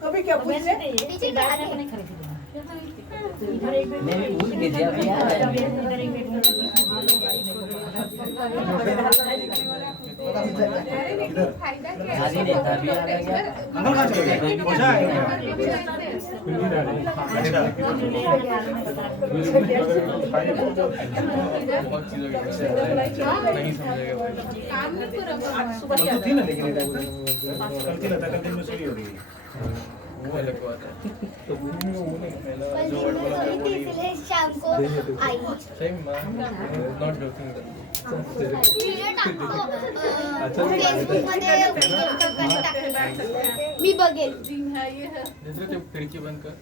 कभी क्या पूछे मैं भूल गई थी अभी आधी नहीं था अभी आ गया अंकल कहाँ चले गए पहुंचा है अच्छा थी ना लेकिन कल थी ना कल दिन में चली हो रही वो अलग बात है तो इसलिए शाम को आई सही नॉट जोकिंग मी बघेल दुसरे खिडकी बंद कर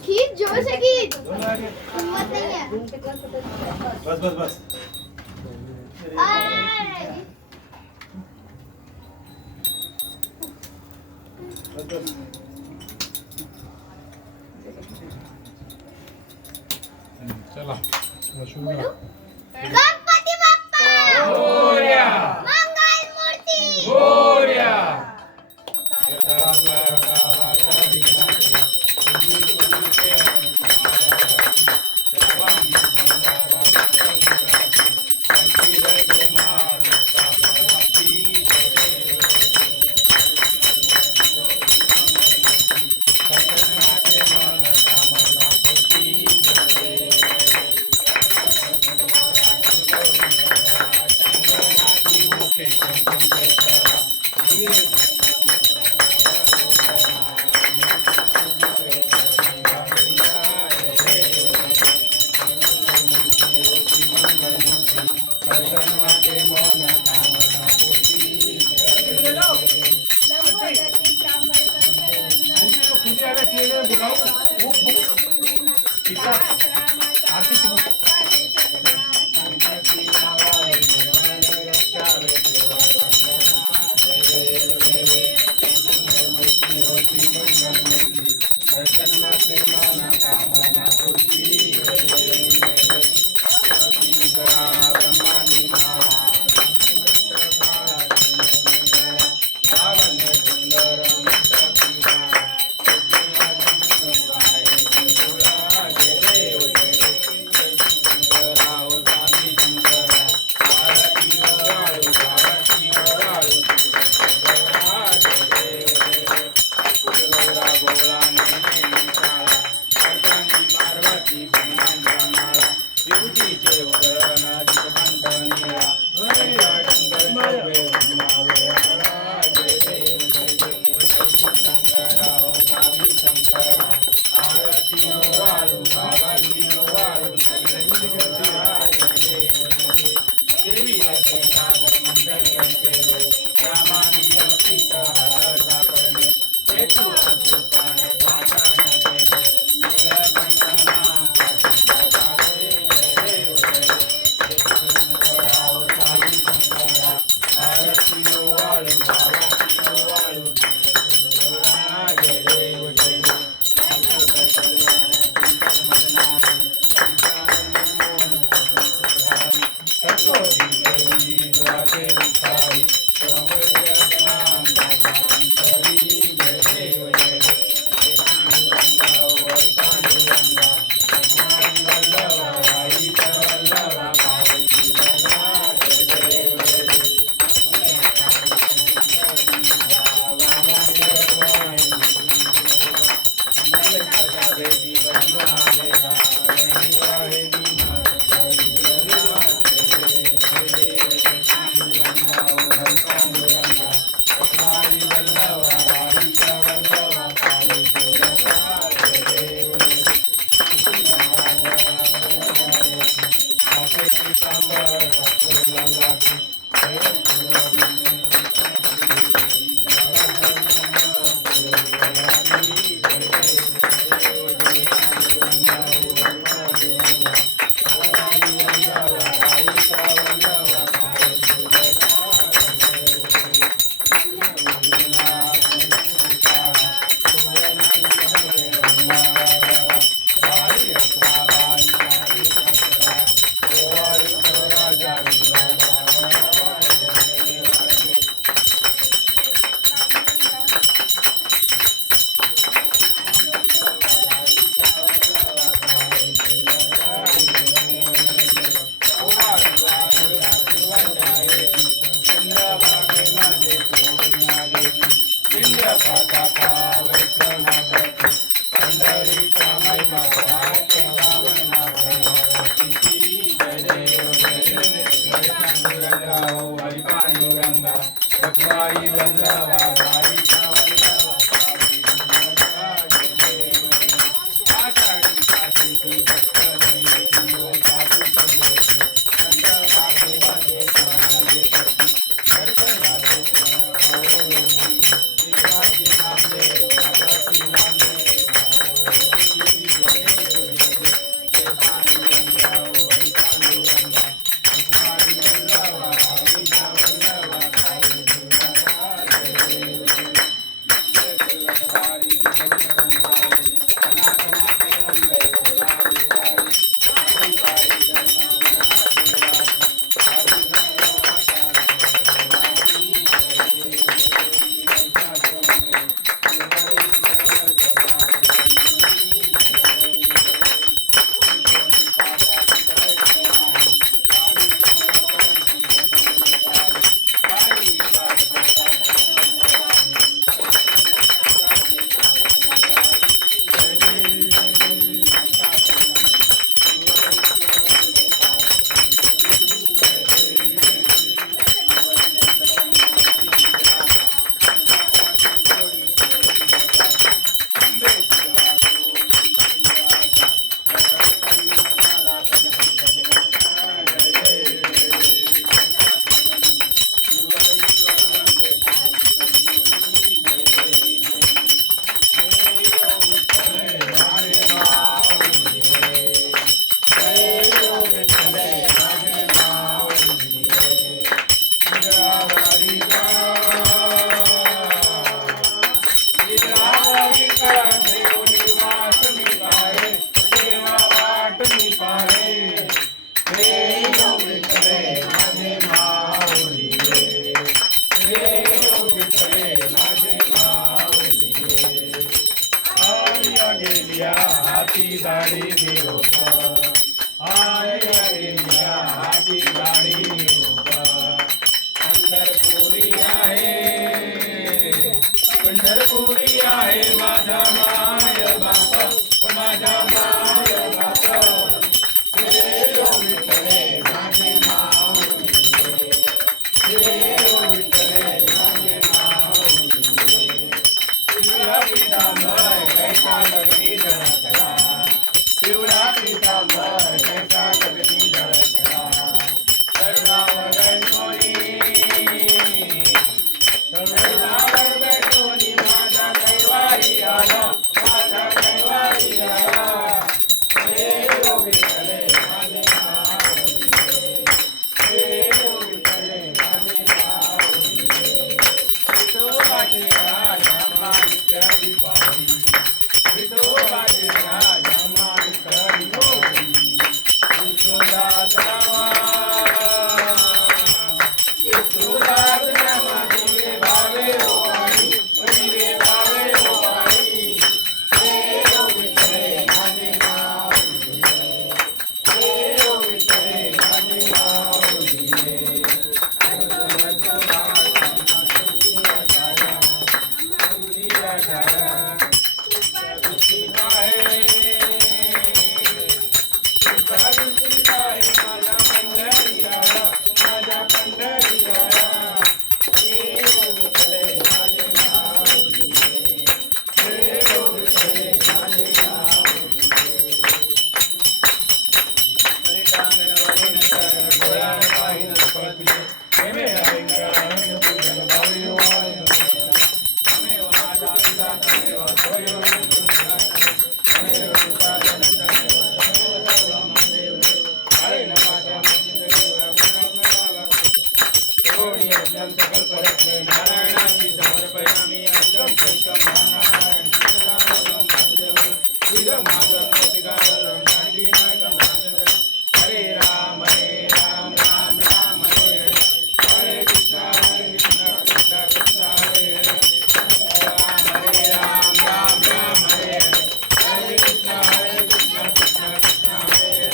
खींच जोर से खींच हिम्मत नहीं है बस बस बस चला गणपती बाप्पा मोरया मंगल मूर्ती मोरया दिसंबर जैसा जगनी धडकला सर्वावर गणपती सर्वावर गणपती माझा दैवारी आला माझा दैवारी आला देव विठ्ठले माझे माऊली देव विठ्ठले माझे माऊली विठोबाचे राज माणिक्य दीपावली विठोबाचे राज माणिक्य दीपावली विठोदास नामा विठोदास नामा दिवे भावे ओवाळी दिवे भावे ओवाळी देव विठ्ठले माझे माऊली देव विठ्ठले माझे माऊली नारायणाची समर्पयामी अभिदं केशव नारायण हरे राम राम राम हरे हरे कृष्ण कृष्ण कृष्ण हरे हरे राम राम हरे हरे कृष्ण कृष्ण कृष्ण हरे हरे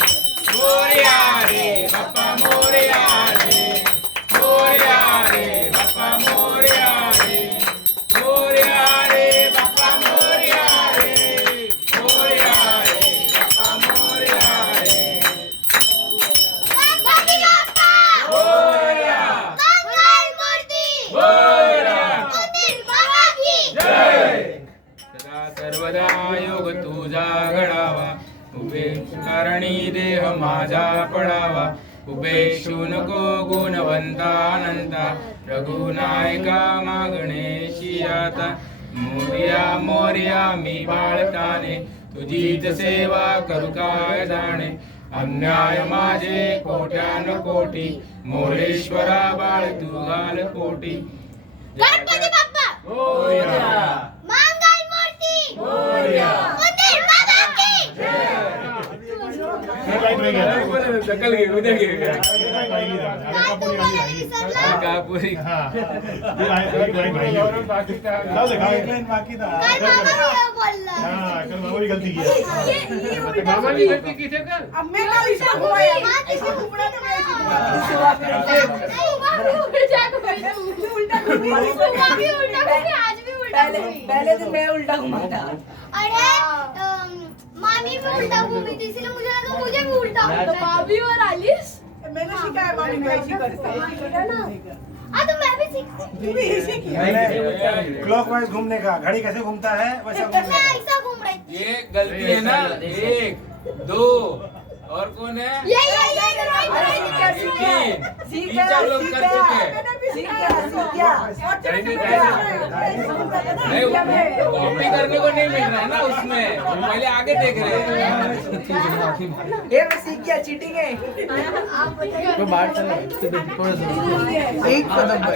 मोरया रे बाप्पा मोरया रे मोरया रे बाप्पा मोरया रे मोरया रे बाप्पा मोरया रे मोरया रे बाप्पा मोरया रे गणपती बाप्पा मोरया मंगलमूर्ती मोरया मंदिर बाबा की जय सदा सर्वदा योग तुझा घडावा उभे कारणी देह माझा पडावा उभे नको गुणवंता अनंता रघुनायका मागणेशी आता मोरया मोरया मी बाळकाने तुझीच सेवा करू काय जाणे अन्याय माझे कोट्यान कोटी मोरेश्वरा बाळ तू घाल कोटी गणपती बाप्पा मोरया मंगलमूर्ती मोरया मंदिर बाबा की सकल घे उद्या घे काय तुम्हाला विसरला कापुरी बाकी काय बाबा बोलला मामानी गलती की थे कर पहले दिन मैं उल्टा घुमा था। अरे मामी भी उल्टा घूमी थी इसलिए मुझे लगा मुझे भी उल्टा तो भाभी और आलिस मैंने सिखाया मामी को ऐसी करते हैं। तो मैं भी सीखती तू भी ऐसे किया। क्लॉकवाइज घूमने का घड़ी कैसे घूमता है वैसा मैं घूमने का ऐसा घूम रही थी ये गलती है ना 1 2 और कौन है ये तीन तीन चार लोग कर चुके हैं नहीं कॉपी करने को नहीं मिल रहा है ना उसमें पहले आगे देख रहे हैं ये मैं सीख गया, चीटिंग है। तो बाहर चला एक कदम पे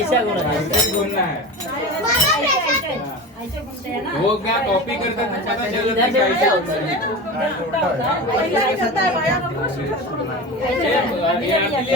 ऐसा गुण है ऐसे घूमना है वो क्या कॉपी करते थे पता चला था कैसे होता है ऐसा करता है माया। ये